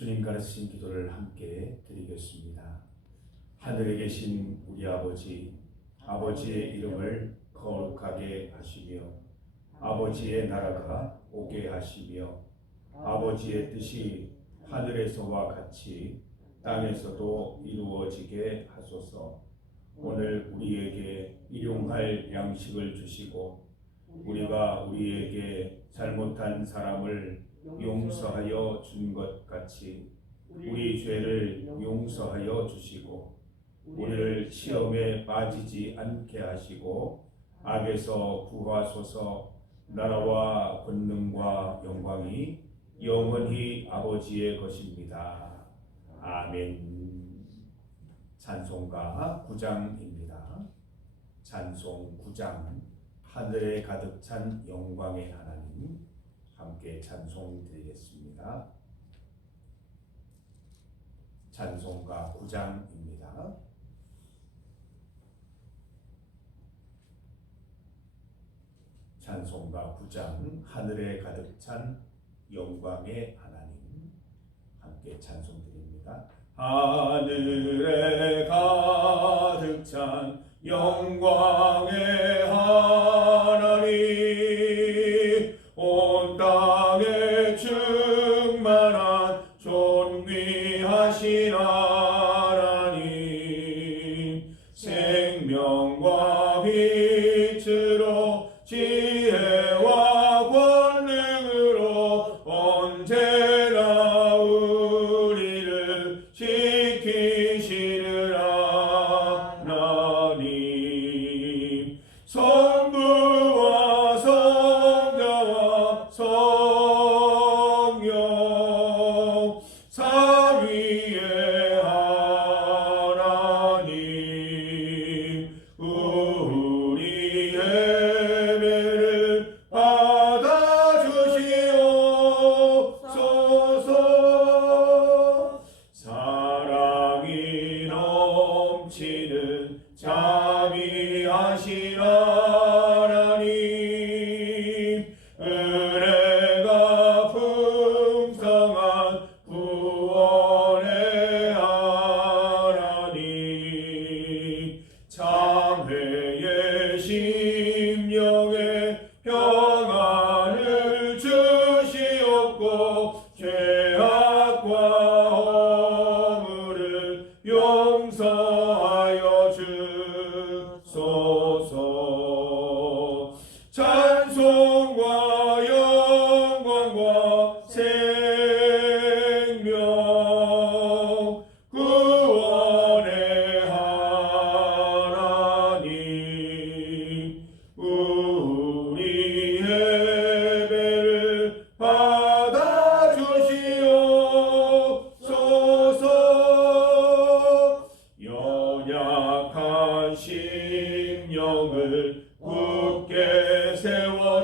주님 가르치신 기도를 함께 드리겠습니다. 하늘에 계신 우리 아버지, 아버지의 이름을 거룩하게 하시며 아버지의 나라가 오게 하시며 아버지의 뜻이 하늘에서와 같이 땅에서도 이루어지게 하소서. 오늘 우리에게 일용할 양식을 주시고 우리가 우리에게 잘못한 사람을 용서하여 준 것 같이 우리 죄를 용서하여 주시고 우리를 시험에 빠지지 않게 하시고 악에서 구하소서. 나라와 권능과 영광이 영원히 아버지의 것입니다. 아멘. 찬송가 9장입니다. 찬송 9장 하늘에 가득 찬 영광의 하나님, 함께 찬송 드리겠습니다. 찬송가 9장입니다. 찬송가 9장 하늘에 가득 찬 영광의 하나님, 함께 찬송 드립니다. 하늘에 가득 찬 영광의 하나님, 온 땅에 충만한 존귀하신 하나님, 생명과 빛으로 지혜와 권능으로 언제나 우리를 지키시는 하나님, 성부와 성자와 성령 삼위의 하나님, 우리 예배를 받아주시옵소서. 사랑이 넘치는 자비하신 하나님, 은혜가 풍성한 구원의 하나님, 참회의 심령에 평안을 주시옵고 죄악과 허물을 용서하여 주소서. 찬송과 영광과 생명 구원의 하나님, 우리 예배를 받아주시옵소서. 연약한 심령을 굳게 세워주시고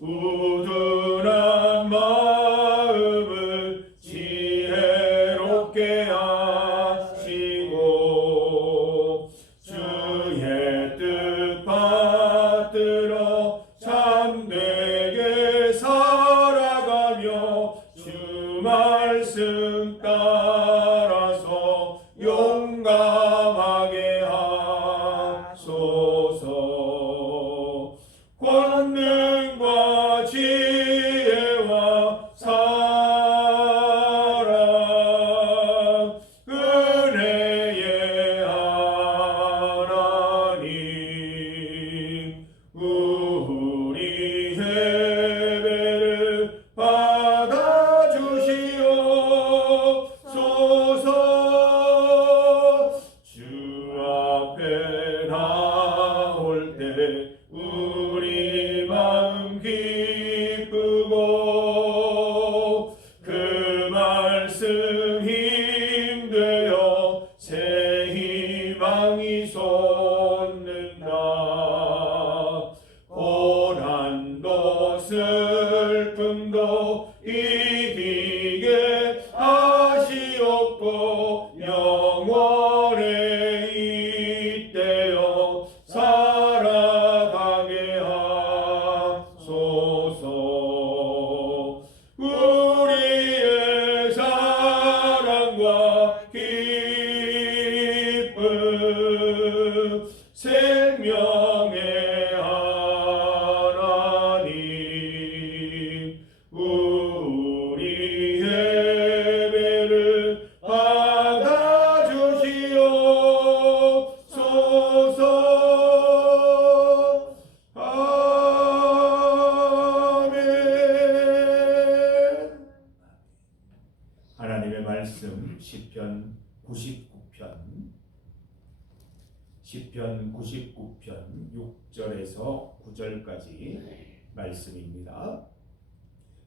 우둔한 마음을 지혜롭게 하시고 주의 뜻 받들어 참되게 살아가며 주 말씀 따라서 용감하게 하소서. 권능과 지혜와 사랑 은혜의 하나님, 우리 예배를 받아주시옵소서. 주 앞에 나올 때 우리 마음 기쁘고 그 말씀 힘되어 새 희망이 솟는다. 고난도 슬픔도 이기게 하시옵고 영원에 잇대어 살아가게 하소서. 시편 99편 6절에서 9절까지 말씀입니다.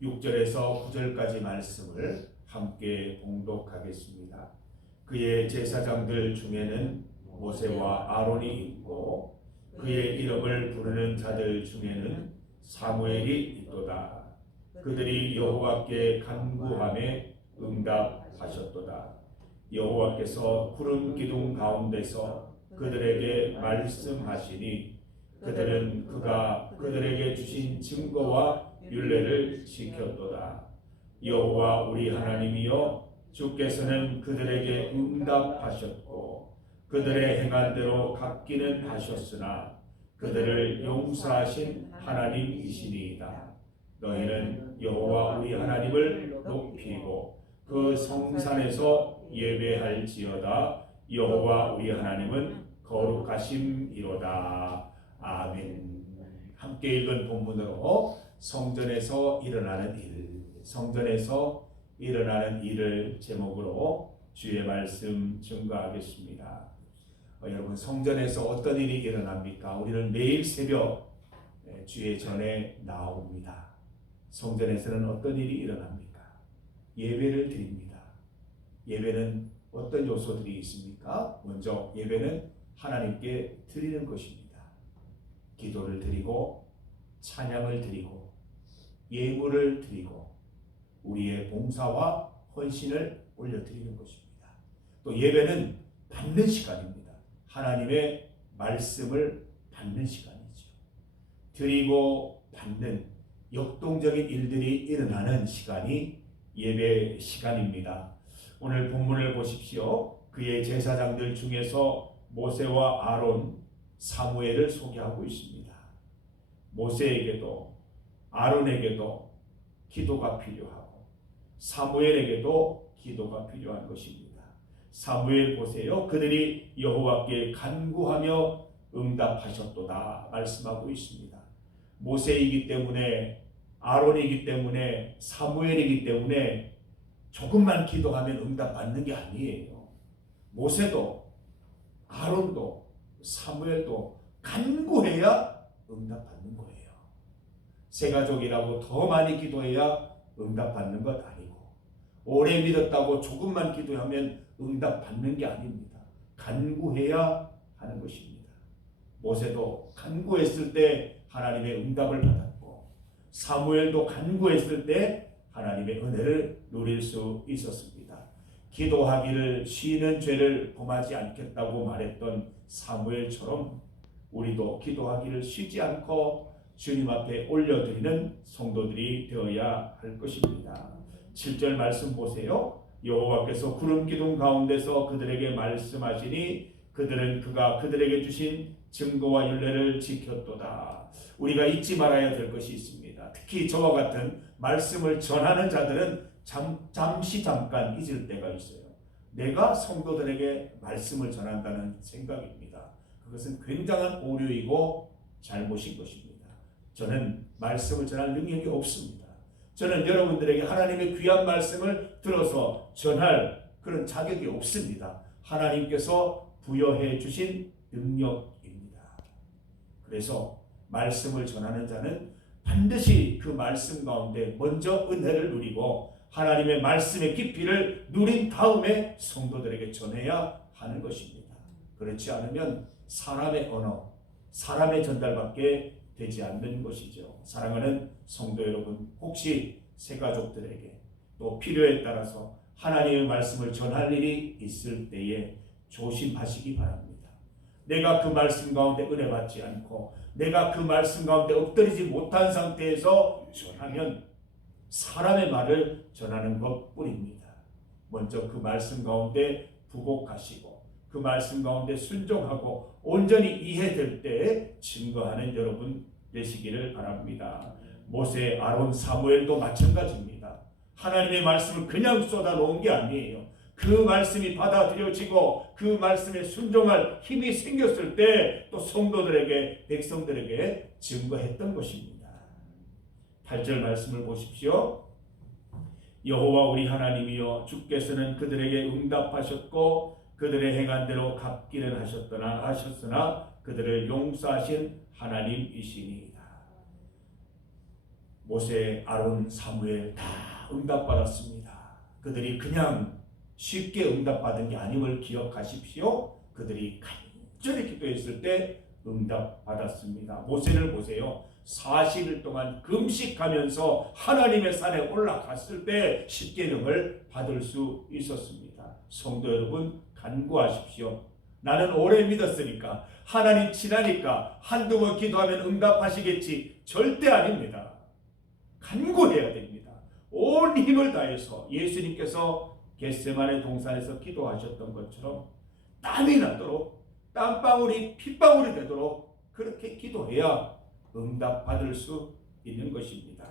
6절에서 9절까지 말씀을 함께 봉독하겠습니다. 그의 제사장들 중에는 모세와 아론이 있고 그의 이름을 부르는 자들 중에는 사무엘이 있도다. 그들이 여호와께 간구하매 응답하셨도다. 여호와께서 구름 기둥 가운데서 그들에게 말씀하시니 그들은 그가 그들에게 주신 증거와 율례를 지켰도다. 여호와 우리 하나님이여, 주께서는 그들에게 응답하셨고 그들의 행한 대로 갚기는 하셨으나 그들을 용서하신 하나님이시니이다. 너희는 여호와 우리 하나님을 높이고 그 성산에서 예배할지어다. 여호와 우리 하나님은 거룩하심이로다. 아멘. 함께 읽은 본문으로 성전에서 일어나는 일을 제목으로 주의 말씀 증거하겠습니다. 여러분, 성전에서 어떤 일이 일어납니까? 우리는 매일 새벽 주의 전에 나옵니다. 성전에서는 어떤 일이 일어납니까? 예배를 드립니다. 예배는 어떤 요소들이 있습니까? 먼저 예배는 하나님께 드리는 것입니다. 기도를 드리고 찬양을 드리고 예물을 드리고 우리의 봉사와 헌신을 올려드리는 것입니다. 또 예배는 받는 시간입니다. 하나님의 말씀을 받는 시간이죠. 드리고 받는 역동적인 일들이 일어나는 시간이 예배 시간입니다. 오늘 본문을 보십시오. 그의 제사장들 중에서 모세와 아론, 사무엘을 소개하고 있습니다. 모세에게도 아론에게도 기도가 필요하고 사무엘에게도 기도가 필요한 것입니다. 사무엘 보세요. 그들이 여호와께 간구하며 응답하셨도다 말씀하고 있습니다. 모세이기 때문에, 아론이기 때문에, 사무엘이기 때문에 조금만 기도하면 응답받는 게 아니에요. 모세도 아론도 사무엘도 간구해야 응답받는 거예요. 세 가족이라고 더 많이 기도해야 응답받는 것 아니고, 오래 믿었다고 조금만 기도하면 응답받는 게 아닙니다. 간구해야 하는 것입니다. 모세도 간구했을 때 하나님의 응답을 받았고, 사무엘도 간구했을 때 하나님의 은혜를 누릴 수 있었습니다. 기도하기를 쉬는 죄를 범하지 않겠다고 말했던 사무엘처럼 우리도 기도하기를 쉬지 않고 주님 앞에 올려드리는 성도들이 되어야 할 것입니다. 7절 말씀 보세요. 여호와께서 구름 기둥 가운데서 그들에게 말씀하시니 그들은 그가 그들에게 주신 증거와 율례를 지켰도다. 우리가 잊지 말아야 될 것이 있습니다. 특히 저와 같은 말씀을 전하는 자들은 잠깐 잊을 때가 있어요. 내가 성도들에게 말씀을 전한다는 생각입니다. 그것은 굉장한 오류이고 잘못인 것입니다. 저는 말씀을 전할 능력이 없습니다. 저는 여러분들에게 하나님의 귀한 말씀을 들어서 전할 그런 자격이 없습니다. 하나님께서 부여해 주신 능력입니다. 그래서 말씀을 전하는 자는 반드시 그 말씀 가운데 먼저 은혜를 누리고 하나님의 말씀의 깊이를 누린 다음에 성도들에게 전해야 하는 것입니다. 그렇지 않으면 사람의 언어, 사람의 전달밖에 되지 않는 것이죠. 사랑하는 성도 여러분, 혹시 새 가족들에게 또 필요에 따라서 하나님의 말씀을 전할 일이 있을 때에 조심하시기 바랍니다. 내가 그 말씀 가운데 은혜 받지 않고 내가 그 말씀 가운데 엎드리지 못한 상태에서 전하면 사람의 말을 전하는 것뿐입니다. 먼저 그 말씀 가운데 부복하시고 그 말씀 가운데 순종하고 온전히 이해될 때 증거하는 여러분 되시기를 바랍니다. 모세, 아론, 사무엘도 마찬가지입니다. 하나님의 말씀을 그냥 쏟아놓은 게 아니에요. 그 말씀이 받아들여지고 그 말씀에 순종할 힘이 생겼을 때 또 성도들에게, 백성들에게 증거했던 것입니다. 8절 말씀을 보십시오. 여호와 우리 하나님이여 주께서는 그들에게 응답하셨고 그들의 행한대로 갚기는 하셨으나 그들을 용서하신 하나님이시니이다. 모세, 아론, 사무엘 다 응답받았습니다. 그들이 그냥 쉽게 응답받은 게 아님을 기억하십시오. 그들이 간절히 기도했을 때 응답받았습니다. 모세를 보세요. 40일 동안 금식하면서 하나님의 산에 올라갔을 때 십계명을 받을 수 있었습니다. 성도 여러분, 간구하십시오. 나는 오래 믿었으니까, 하나님 친하니까 한두 번 기도하면 응답하시겠지. 절대 아닙니다. 간구해야 됩니다. 온 힘을 다해서 예수님께서 겟세마네 동산에서 기도하셨던 것처럼 땀이 나도록, 땀방울이 핏방울이 되도록 그렇게 기도해야 응답받을 수 있는 것입니다.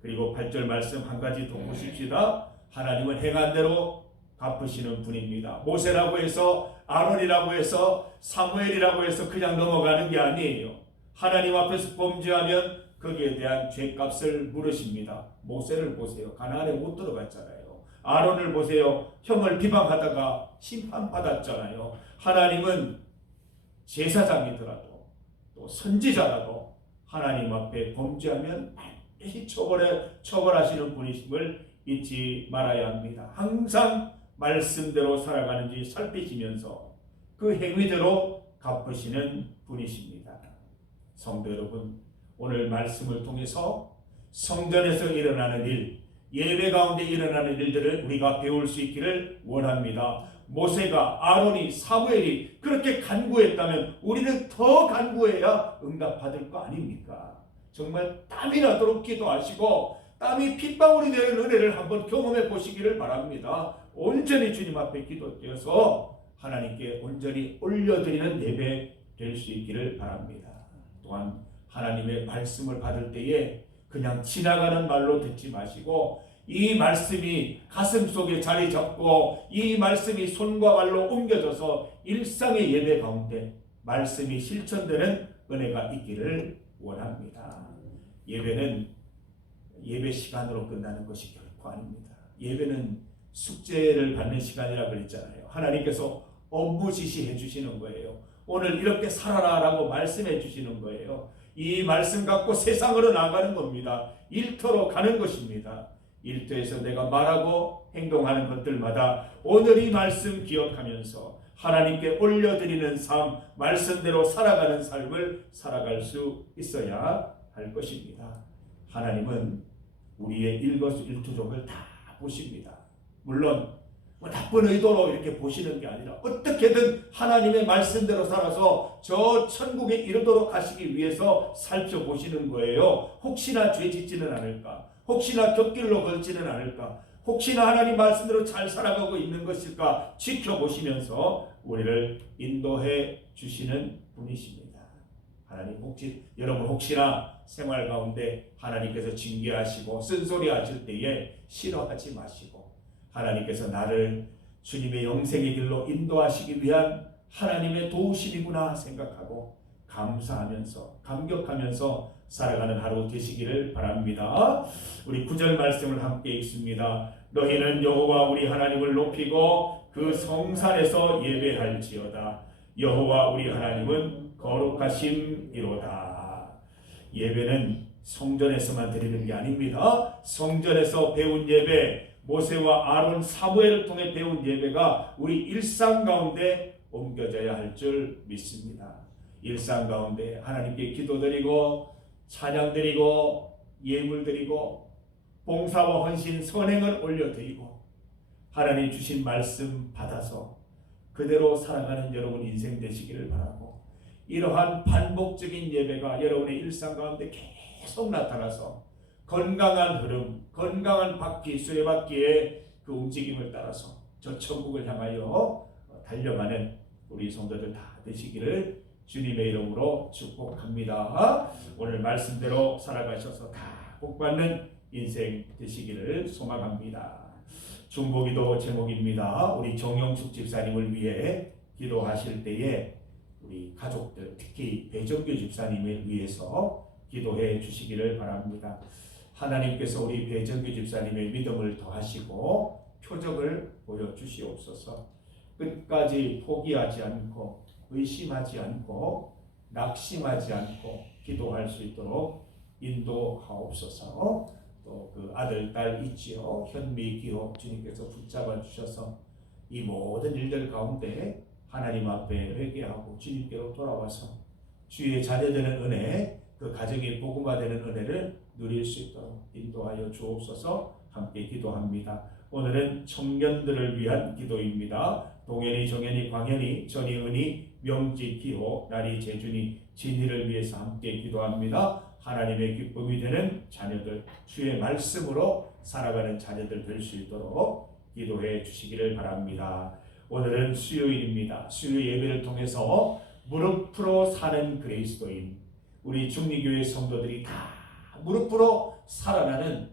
그리고 8절 말씀 한 가지 더 보십시다. 하나님은 행한 대로 갚으시는 분입니다. 모세라고 해서, 아론이라고 해서, 사무엘이라고 해서 그냥 넘어가는 게 아니에요. 하나님 앞에서 범죄하면 거기에 대한 죄값을 물으십니다. 모세를 보세요. 가나안에 못 들어갔잖아요. 아론을 보세요. 형을 비방하다가 심판받았잖아요. 하나님은 제사장이더라도 또 선지자라도 하나님 앞에 범죄하면 반드시 처벌하시는 분이심을 잊지 말아야 합니다. 항상 말씀대로 살아가는지 살피시면서 그 행위대로 갚으시는 분이십니다. 성도 여러분, 오늘 말씀을 통해서 성전에서 일어나는 일, 예배 가운데 일어나는 일들을 우리가 배울 수 있기를 원합니다. 모세가, 아론이, 사무엘이 그렇게 간구했다면 우리는 더 간구해야 응답받을 거 아닙니까? 정말 땀이 나도록 기도하시고 땀이 핏방울이 되는 은혜를 한번 경험해 보시기를 바랍니다. 온전히 주님 앞에 기도되어서 하나님께 온전히 올려드리는 예배 될 수 있기를 바랍니다. 또한 하나님의 말씀을 받을 때에 그냥 지나가는 말로 듣지 마시고 이 말씀이 가슴 속에 자리 잡고 이 말씀이 손과 발로 옮겨져서 일상의 예배 가운데 말씀이 실천되는 은혜가 있기를 원합니다. 예배는 예배 시간으로 끝나는 것이 결코 아닙니다. 예배는 숙제를 받는 시간이라 그랬잖아요. 하나님께서 업무 지시해 주시는 거예요. 오늘 이렇게 살아라라고 말씀해 주시는 거예요. 이 말씀 갖고 세상으로 나가는 겁니다. 일터로 가는 것입니다. 일터에서 내가 말하고 행동하는 것들마다 오늘 이 말씀 기억하면서 하나님께 올려드리는 삶, 말씀대로 살아가는 삶을 살아갈 수 있어야 할 것입니다. 하나님은 우리의 일거수일투족을 다 보십니다. 물론 나쁜 의도로 이렇게 보시는 게 아니라 어떻게든 하나님의 말씀대로 살아서 저 천국에 이르도록 하시기 위해서 살펴보시는 거예요. 혹시나 죄 짓지는 않을까? 혹시나 곁길로 걸지는 않을까? 혹시나 하나님 말씀대로 잘 살아가고 있는 것일까? 지켜보시면서 우리를 인도해 주시는 분이십니다. 여러분 혹시나 생활 가운데 하나님께서 징계하시고 쓴소리 하실 때에 싫어하지 마시고 하나님께서 나를 주님의 영생의 길로 인도하시기 위한 하나님의 도우심이구나 생각하고 감사하면서 감격하면서 살아가는 하루 되시기를 바랍니다. 우리 9절 말씀을 함께 읽습니다. 너희는 여호와 우리 하나님을 높이고 그 성산에서 예배할지어다. 여호와 우리 하나님은 거룩하심이로다. 예배는 성전에서만 드리는 게 아닙니다. 성전에서 배운 예배, 모세와 아론, 사무엘을 통해 배운 예배가 우리 일상 가운데 옮겨져야 할 줄 믿습니다. 일상 가운데 하나님께 기도드리고 찬양드리고 예물드리고 봉사와 헌신 선행을 올려드리고 하나님 주신 말씀 받아서 그대로 살아가는 여러분 인생 되시기를 바라고 이러한 반복적인 예배가 여러분의 일상 가운데 계속 나타나서 건강한 흐름, 건강한 바퀴, 수레바퀴의 그 움직임을 따라서 저 천국을 향하여 달려가는 우리 성도들 다 되시기를 주님의 이름으로 축복합니다. 오늘 말씀대로 살아가셔서 다 복받는 인생 되시기를 소망합니다. 중보기도 제목입니다. 우리 정영숙 집사님을 위해 기도하실 때에 우리 가족들, 특히 배정규 집사님을 위해서 기도해 주시기를 바랍니다. 하나님께서 우리 배정규 집사님의 믿음을 더하시고 표적을 보여주시옵소서. 끝까지 포기하지 않고 의심하지 않고 낙심하지 않고 기도할 수 있도록 인도하옵소서. 또 그 아들 딸 있지요, 현미 기호 주님께서 붙잡아 주셔서 이 모든 일들 가운데 하나님 앞에 회개하고 주님께로 돌아와서 주의 자녀되는 은혜, 그 가정이 복음화되는 은혜를 누릴 수 있도록 인도하여 주옵소서. 함께 기도합니다. 오늘은 청년들을 위한 기도입니다. 동현이, 정현이, 광현이, 전이, 은이, 명지, 기호, 나리, 재준이, 진이를 위해서 함께 기도합니다. 하나님의 기쁨이 되는 자녀들, 주의 말씀으로 살아가는 자녀들 될 수 있도록 기도해 주시기를 바랍니다. 오늘은 수요일입니다. 수요 예배를 통해서 무릎으로 사는 그리스도인, 우리 중리교회 성도들이 다 무릎으로 살아나는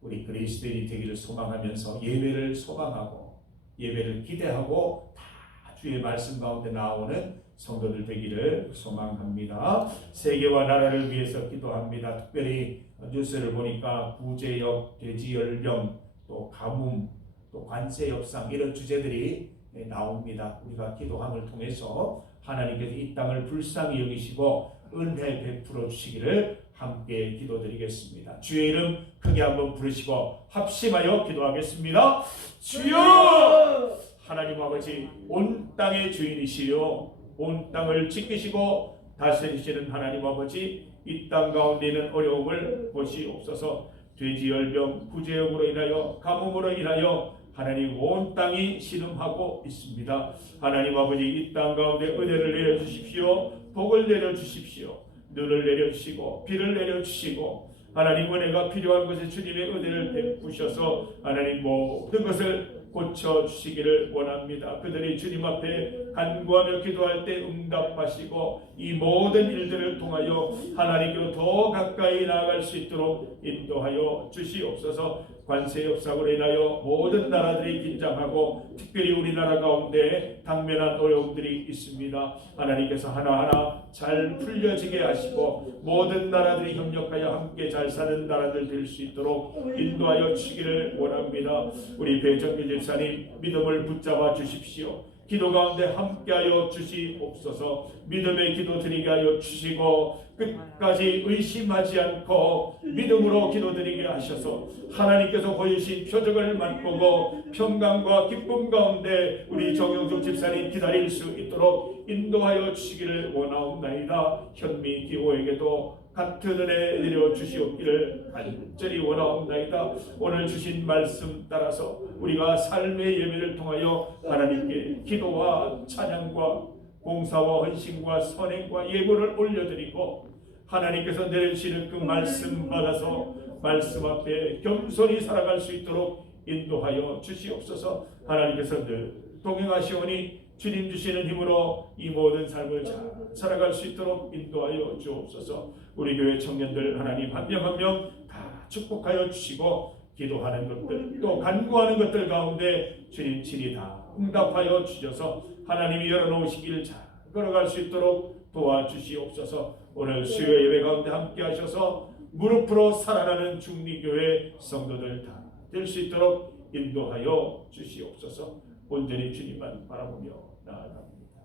우리 그리스도인이 되기를 소망하면서 예배를 소망하고 예배를 기대하고 다 주의 말씀 가운데 나오는 성도들 되기를 소망합니다. 세계와 나라를 위해서 기도합니다. 특별히 뉴스를 보니까 구제역, 돼지열병, 또 가뭄, 또 관세협상 이런 주제들이 나옵니다. 우리가 기도함을 통해서 하나님께서 이 땅을 불쌍히 여기시고 은혜 베풀어 주시기를 함께 기도드리겠습니다. 주의 이름 크게 한번 부르시고 합심하여 기도하겠습니다. 주여! 하나님 아버지, 온 땅의 주인이시요 온 땅을 지키시고 다스리시는 하나님 아버지, 이 땅 가운데 있는 어려움을 보시옵소서. 돼지열병, 구제역으로 인하여 가뭄으로 인하여 하나님 온 땅이 신음하고 있습니다. 하나님 아버지, 이 땅 가운데 은혜를 내려주십시오. 복을 내려주십시오. 눈을 내려주시고 비를 내려주시고 하나님 은혜가 필요한 것에 주님의 은혜를 베푸셔서 하나님 모든 것을 고쳐주시기를 원합니다. 그들이 주님 앞에 간구하며 기도할 때 응답하시고 이 모든 일들을 통하여 하나님께로 더 가까이 나아갈 수 있도록 인도하여 주시옵소서. 관세협상으로 인하여 모든 나라들이 긴장하고 특별히 우리나라 가운데 당면한 어려움들이 있습니다. 하나님께서 하나하나 잘 풀려지게 하시고 모든 나라들이 협력하여 함께 잘 사는 나라들 될 수 있도록 인도하여 주시기를 원합니다. 우리 배정규 집사님 믿음을 붙잡아 주십시오. 기도 가운데 함께하여 주시옵소서. 믿음의 기도 드리게 하여 주시고 끝까지 의심하지 않고 믿음으로 기도드리게 하셔서 하나님께서 보이신 표적을 맛보고 평강과 기쁨 가운데 우리 정영숙 집사님 기다릴 수 있도록 인도하여 주시기를 원하옵나이다. 현미 기호에게도 같은 은혜 내려 주시옵기를 간절히 원하옵나이다. 오늘 주신 말씀 따라서 우리가 삶의 예배를 통하여 하나님께 기도와 찬양과 봉사와 헌신과 선행과 예물을 올려드리고 하나님께서 내려주시는 그 말씀 받아서 말씀 앞에 겸손히 살아갈 수 있도록 인도하여 주시옵소서. 하나님께서 늘 동행하시오니 주님 주시는 힘으로 이 모든 삶을 잘 살아갈 수 있도록 인도하여 주옵소서. 우리 교회 청년들 하나님 한 명 한 명 다 축복하여 주시고 기도하는 것들 또 간구하는 것들 가운데 주님 친히 다 응답하여 주셔서 하나님이 열어놓으시길 잘 걸어갈 수 있도록 도와주시옵소서. 오늘 수요 예배 가운데 함께 하셔서 무릎으로 살아나는 중리교회 성도들 다 될 수 있도록 인도하여 주시옵소서. 온전히 주님만 바라보며 나아갑니다.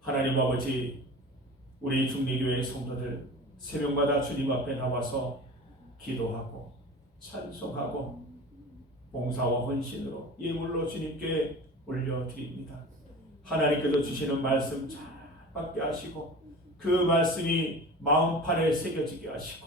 하나님 아버지, 우리 중리교회 성도들 새벽마다 주님 앞에 나와서 기도하고 찬송하고 봉사와 헌신으로 예물로 주님께 올려드립니다. 하나님께서 주시는 말씀 잘 받게 하시고 그 말씀이 마음판에 새겨지게 하시고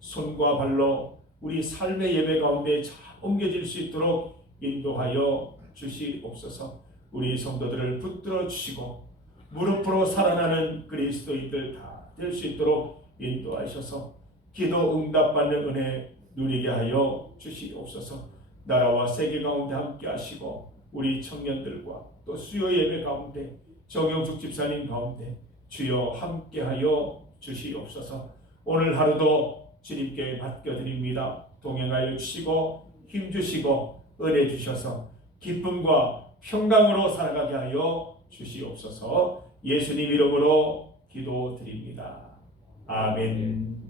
손과 발로 우리 삶의 예배 가운데 잘 옮겨질 수 있도록 인도하여 주시옵소서. 우리 성도들을 붙들어 주시고 무릎으로 살아나는 그리스도인들 다 될 수 있도록 인도하셔서 기도 응답받는 은혜 누리게 하여 주시옵소서. 나라와 세계 가운데 함께 하시고 우리 청년들과 또 수요 예배 가운데 정영숙 집사님 가운데 주여 함께하여 주시옵소서. 오늘 하루도 주님께 맡겨드립니다. 동행하여 주시고 힘주시고 은혜 주셔서 기쁨과 평강으로 살아가게 하여 주시옵소서. 예수님 이름으로 기도드립니다. 아멘.